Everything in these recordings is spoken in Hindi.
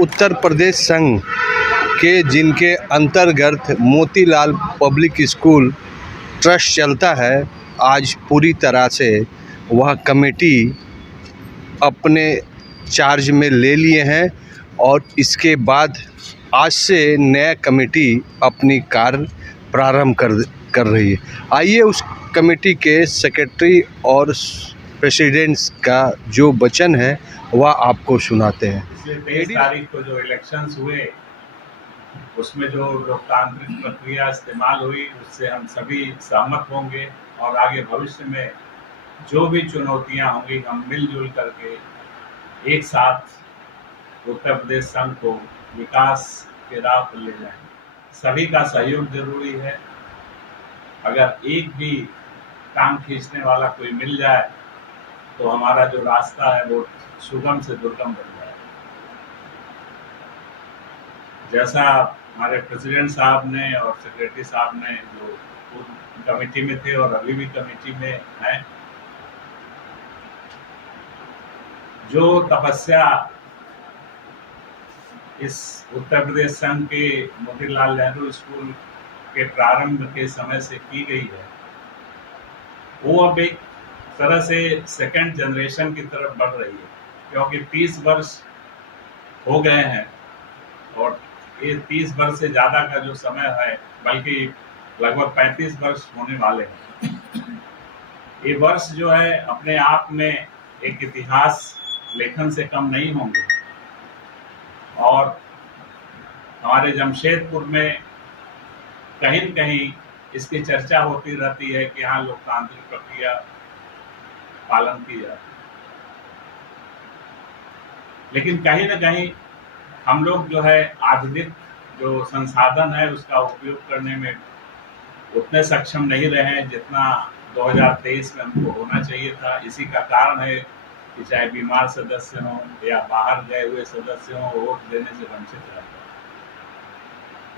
उत्तर प्रदेश संघ के जिनके अंतर्गत मोतीलाल पब्लिक स्कूल ट्रस्ट चलता है, आज पूरी तरह से वह कमेटी अपने चार्ज में ले लिए हैं और इसके बाद आज से नया कमेटी अपनी कार्य प्रारंभ कर रही है। आइए उस कमेटी के सेक्रेटरी और प्रेसिडेंट्स का जो वचन है वह आपको सुनाते हैं। 23 तारीख को जो इलेक्शंस हुए उसमें जो लोकतांत्रिक प्रक्रिया इस्तेमाल हुई उससे हम सभी सहमत होंगे और आगे भविष्य में जो भी चुनौतियां होंगी हम मिलजुल करके एक साथ उत्तर प्रदेश संघ को विकास के राह पर ले जाएंगे। सभी का सहयोग जरूरी है। अगर एक भी काम खींचने वाला कोई मिल जाए तो हमारा जो रास्ता है वो सुगम से दुर्गम बन जाए। जैसा हमारे प्रेसिडेंट साहब ने और सेक्रेटरी साहब ने जो कमेटी में थे और अभी भी कमेटी में हैं, जो तपस्या इस उत्तर प्रदेश संघ के मोतीलाल नेहरू स्कूल के प्रारंभ के समय से की गई है, वो अब एक तरह से सेकंड जनरेशन की तरफ बढ़ रही है, क्योंकि 30 वर्ष हो गए हैं और ये 30 वर्ष से ज़्यादा का जो समय है, बल्कि लगभग 35 वर्ष होने वाले हैं। ये वर्ष जो है अपने आप में एक इतिहास लेखन से कम नहीं होंगे और हमारे जमशेदपुर में कहीं न कहीं इसकी चर्चा होती रहती है कि यहाँ लोकतांत्रिक प्रक्रिया पालन की जाती है, लेकिन कहीं न कहीं हम लोग जो है आधुनिक जो संसाधन है उसका उपयोग करने में उतने सक्षम नहीं रहे हैं जितना 2023 में हमको होना चाहिए था। इसी का कारण है कि चाहे बीमार सदस्य हों या बाहर गए हुए सदस्य हों, वोट देने से वंचित रहते हैं।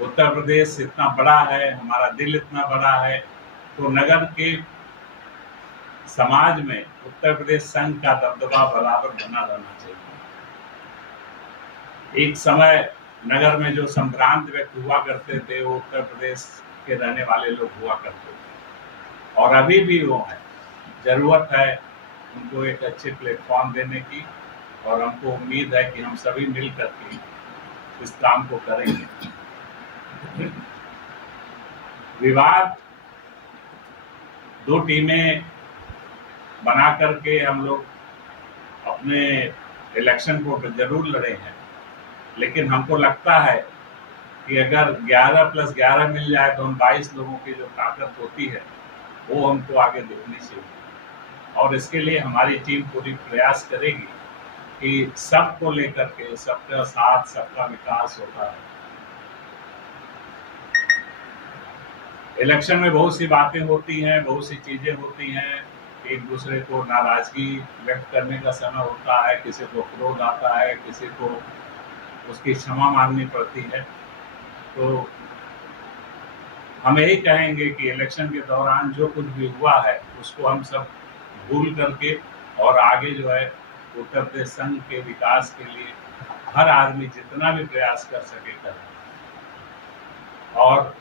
उत्तर प्रदेश इतना बड़ा है, हमारा दिल इतना बड़ा है, तो नगर के समाज में उत्तर प्रदेश संघ का दबदबा बराबर बना रहना चाहिए। एक समय नगर में जो संभ्रांत व्यक्ति हुआ करते थे वो उत्तर प्रदेश के रहने वाले लोग हुआ करते थे और अभी भी वो है। जरूरत है उनको एक अच्छे प्लेटफॉर्म देने की और हमको उम्मीद है कि हम सभी मिल करके इस काम को करेंगे। विवाद दो टीमें बना करके हम लोग अपने इलेक्शन को जरूर लड़े हैं, लेकिन हमको लगता है कि अगर 11+11 मिल जाए तो हम 22 लोगों की जो ताकत होती है वो हमको आगे देखनी चाहिए और इसके लिए हमारी टीम पूरी प्रयास करेगी कि सबको लेकर के सबका साथ सबका विकास होता है। इलेक्शन में बहुत सी बातें होती हैं, बहुत सी चीजें होती हैं, एक दूसरे को नाराजगी व्यक्त करने का समय होता है, किसी को क्रोध आता है, किसी को उसकी क्षमा मांगनी पड़ती है। तो हम यही कहेंगे कि इलेक्शन के दौरान जो कुछ भी हुआ है उसको हम सब भूल करके और आगे जो है उत्तर प्रदेश संघ के विकास के लिए हर आदमी जितना भी प्रयास कर सके करें। और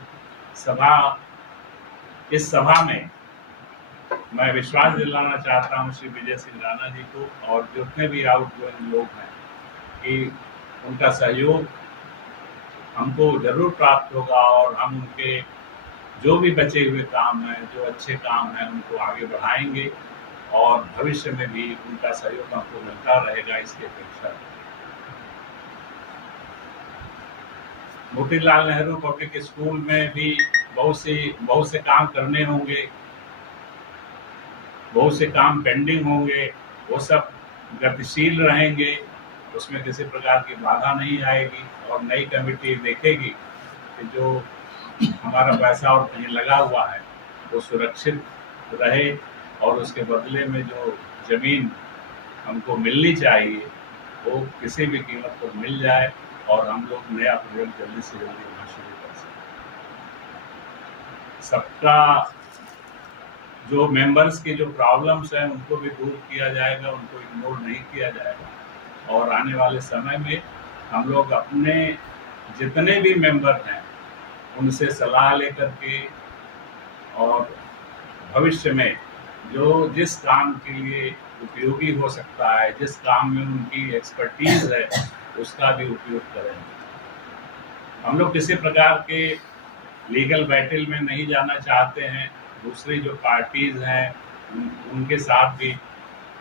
इस सभा में मैं विश्वास दिलाना चाहता हूं श्री विजय सिंह राणा जी को और जितने भी आउटगोइंग लोग हैं कि उनका सहयोग हमको जरूर प्राप्त होगा और हम उनके जो भी बचे हुए काम हैं, जो अच्छे काम हैं, उनको आगे बढ़ाएंगे और भविष्य में भी उनका सहयोग हमको मिलता रहेगा, इसकी अपेक्षा। मोतीलाल नेहरू पब्लिक स्कूल में भी बहुत से काम करने होंगे, बहुत से काम पेंडिंग होंगे, वो सब गतिशील रहेंगे, उसमें किसी प्रकार की बाधा नहीं आएगी और नई कमेटी देखेगी कि जो हमारा पैसा और कहीं लगा हुआ है वो सुरक्षित रहे और उसके बदले में जो जमीन हमको मिलनी चाहिए वो किसी भी कीमत पर मिल जाए और हम लोग नया प्रोजेक्ट जल्दी से जल्दी होना शुरू कर सकें। सबका जो मेंबर्स के जो प्रॉब्लम्स हैं उनको भी दूर किया जाएगा, उनको इग्नोर नहीं किया जाएगा और आने वाले समय में हम लोग अपने जितने भी मेंबर हैं उनसे सलाह लेकर के और भविष्य में जो जिस काम के लिए उपयोगी हो सकता है, जिस काम में उनकी एक्सपर्टीज है, उसका भी उपयोग करेंगे। हम लोग किसी प्रकार के लीगल बैटल में नहीं जाना चाहते हैं। दूसरी जो पार्टीज हैं उनके साथ भी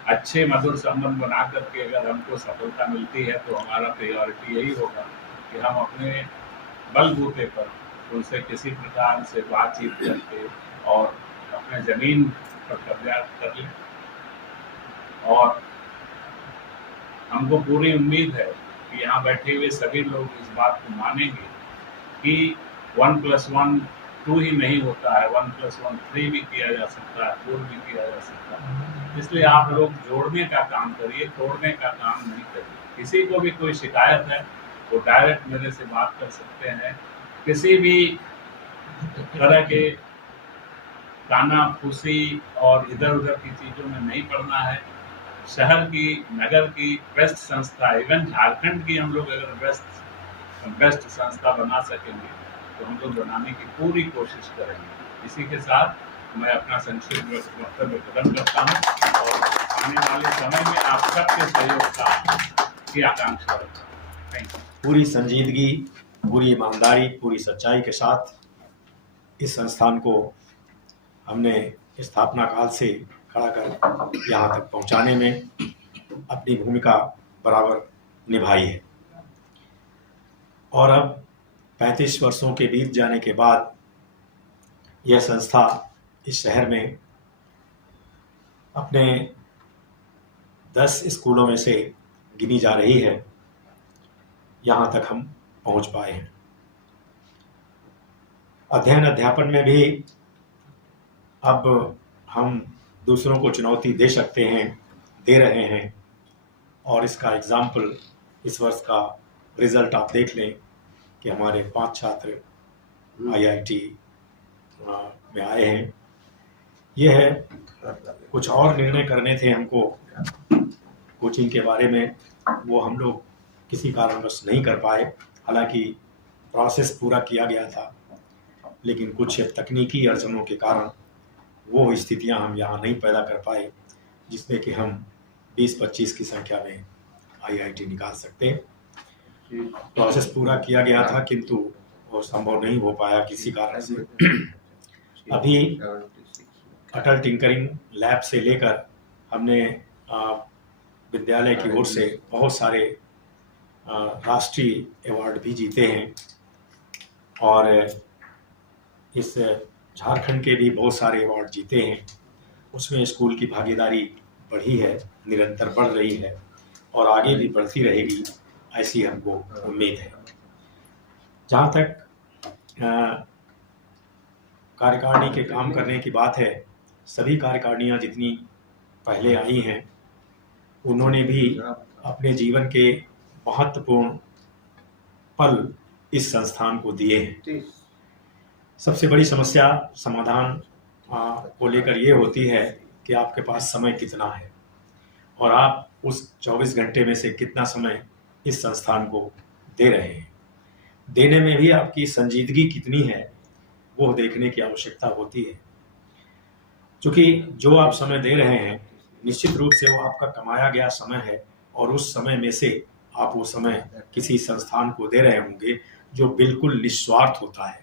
अच्छे मधुर संबंध बना करके अगर हमको सफलता मिलती है तो हमारा प्रायोरिटी यही होगा कि हम अपने बलबूते पर उनसे किसी प्रकार से बातचीत करके और अपने ज़मीन पर कब्जा कर लें। और हमको पूरी उम्मीद है कि यहाँ बैठे हुए सभी लोग इस बात को मानेंगे कि 1+1 2 ही नहीं होता है, 1+1 3 भी किया जा सकता है, 4 भी किया जा सकता है। इसलिए आप लोग जोड़ने का काम करिए, तोड़ने का काम नहीं करिए। किसी को भी कोई शिकायत है वो डायरेक्ट मेरे से बात कर सकते हैं। किसी भी तरह के काना फूसी और इधर उधर की चीज़ों में नहीं पड़ना है। शहर की, नगर की बेस्ट संस्था, इवन झारखंड की हम लोग अगर बेस्ट संस्था बना सकेंगे तो हम लोग बनाने की पूरी कोशिश करेंगे। इसी के साथ मैं अपना संक्षिप्त वक्तव्य खत्म करता हूँ और आने वाले समय में आप सबके सहयोग की आकांक्षा रखता हूँ। Thank you. पूरी संजीदगी, पूरी ईमानदारी, पूरी सच्चाई के साथ इस संस्थान को हमने स्थापना काल से खड़ा कर यहाँ तक पहुँचाने में अपनी भूमिका बराबर निभाई है। और अब 35 वर्षों के बीत जाने के बाद यह संस्था इस शहर में अपने 10 स्कूलों में से गिनी जा रही है। यहाँ तक हम पहुँच पाए हैं। अध्ययन अध्यापन में भी अब हम दूसरों को चुनौती दे सकते हैं, दे रहे हैं। और इसका एग्जाम्पल इस वर्ष का रिज़ल्ट आप देख लें कि हमारे 5 छात्र IIT में आए हैं। यह है, कुछ और निर्णय करने थे हमको कोचिंग के बारे में, वो हम लोग किसी कारणवश नहीं कर पाए। हालांकि प्रोसेस पूरा किया गया था, लेकिन कुछ तकनीकी अड़चनों के कारण वो स्थितियां हम यहाँ नहीं पैदा कर पाए जिसमें कि हम 20-25 की संख्या में IIT निकाल सकते। प्रोसेस पूरा किया गया था किंतु वो संभव नहीं हो पाया किसी कारण से। अभी अटल टिंकरिंग लैब से लेकर हमने विद्यालय की ओर से बहुत सारे राष्ट्रीय अवार्ड भी जीते हैं और इस झारखंड के भी बहुत सारे अवार्ड जीते हैं। उसमें स्कूल की भागीदारी बढ़ी है, निरंतर बढ़ रही है और आगे भी बढ़ती रहेगी, ऐसी हमको उम्मीद है। जहाँ तक कार्यकारिणी के काम करने की बात है, सभी कार्यकारिणियाँ जितनी पहले आई हैं उन्होंने भी अपने जीवन के महत्वपूर्ण पल इस संस्थान को दिए हैं। सबसे बड़ी समस्या समाधान को लेकर ये होती है कि आपके पास समय कितना है और आप उस 24 घंटे में से कितना समय इस संस्थान को दे रहे हैं। देने में भी आपकी संजीदगी कितनी है वो देखने की आवश्यकता होती है। क्योंकि जो आप समय दे रहे हैं निश्चित रूप से वो आपका कमाया गया समय है और उस समय में से आप वो समय किसी संस्थान को दे रहे होंगे जो बिल्कुल निस्वार्थ होता है।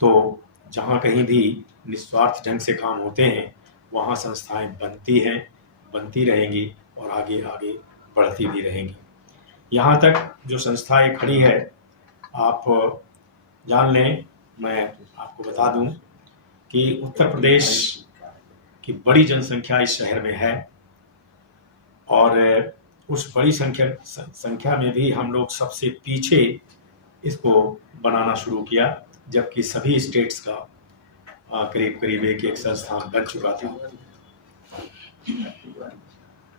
तो जहाँ कहीं भी निस्वार्थ ढंग से काम होते हैं वहाँ संस्थाएं बनती हैं, बनती रहेंगी और आगे आगे बढ़ती भी रहेंगी। यहाँ तक जो संस्थाएं खड़ी है आप जान लें, मैं आपको बता दूं कि उत्तर प्रदेश की बड़ी जनसंख्या इस शहर में है और उस बड़ी संख्या में भी हम लोग सबसे पीछे इसको बनाना शुरू किया, जबकि सभी स्टेट्स का करीब करीब एक संस्थान बन चुका था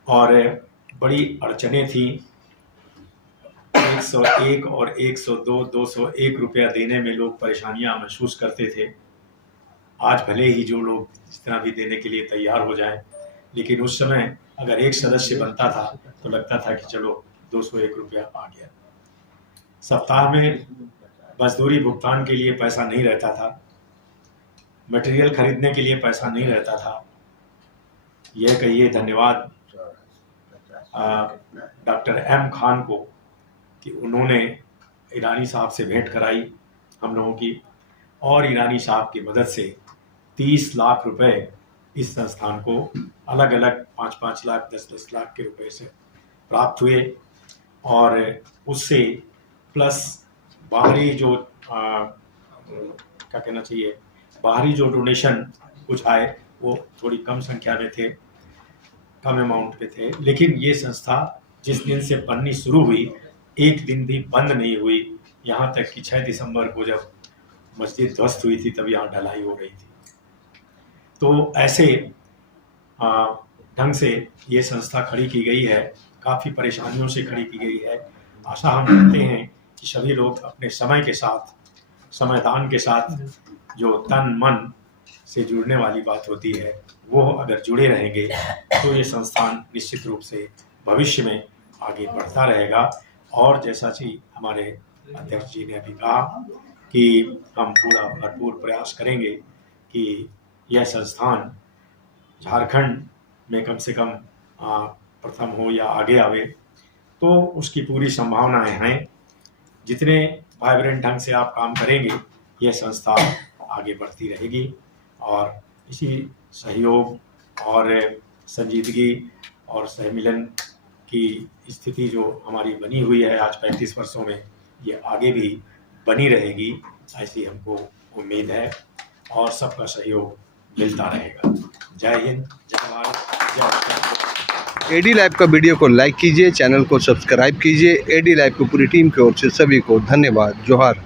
और बड़ी अड़चनें थी। 101 और 102, 201 रुपया देने में लोग परेशानियां महसूस करते थे। आज भले ही जो लोग जितना भी देने के लिए तैयार हो जाएं, लेकिन उस समय अगर एक सदस्य बनता था तो लगता था कि चलो 201 रुपया आ गया। सप्ताह में मजदूरी भुगतान के लिए पैसा नहीं रहता था, मटेरियल खरीदने के लिए पैसा नहीं रहता था। यह कहिए धन्यवाद डॉक्टर एम खान को कि उन्होंने ईरानी साहब से भेंट कराई हम लोगों की, और ईरानी साहब की मदद से 30 लाख रुपए इस संस्थान को अलग अलग 5-5 लाख 10-10 लाख के रुपए से प्राप्त हुए। और उससे प्लस बाहरी जो क्या कहना चाहिए, बाहरी जो डोनेशन कुछ आए वो थोड़ी कम संख्या में थे, कम अमाउंट पे थे। लेकिन ये संस्था जिस दिन से बननी शुरू हुई एक दिन भी बंद नहीं हुई, यहाँ तक कि 6 दिसंबर को जब मस्जिद ध्वस्त हुई थी तब यहाँ ढलाई हो रही थी। तो ऐसे ढंग से ये संस्था खड़ी की गई है, काफ़ी परेशानियों से खड़ी की गई है। आशा हम करते हैं कि सभी लोग अपने समय के साथ, समयदान के साथ जो तन मन से जुड़ने वाली बात होती है वो अगर जुड़े रहेंगे तो ये संस्थान निश्चित रूप से भविष्य में आगे बढ़ता रहेगा। और जैसा कि हमारे अध्यक्ष जी ने अभी कहा कि हम पूरा भरपूर प्रयास करेंगे कि यह संस्थान झारखंड में कम से कम प्रथम हो या आगे आवे, तो उसकी पूरी संभावनाएं हैं। जितने वाइब्रेंट ढंग से आप काम करेंगे यह संस्था आगे बढ़ती रहेगी। और इसी सहयोग और संजीदगी और सहमिलन की स्थिति जो हमारी बनी हुई है आज 35 वर्षों में, ये आगे भी बनी रहेगी, ऐसी हमको उम्मीद है। और सबका सहयोग मिलता रहेगा। जय हिंद, जय भारत, जय। एडी लाइव का वीडियो को लाइक कीजिए, चैनल को सब्सक्राइब कीजिए। एडी लाइव की पूरी टीम की ओर से सभी को धन्यवाद। जोहार।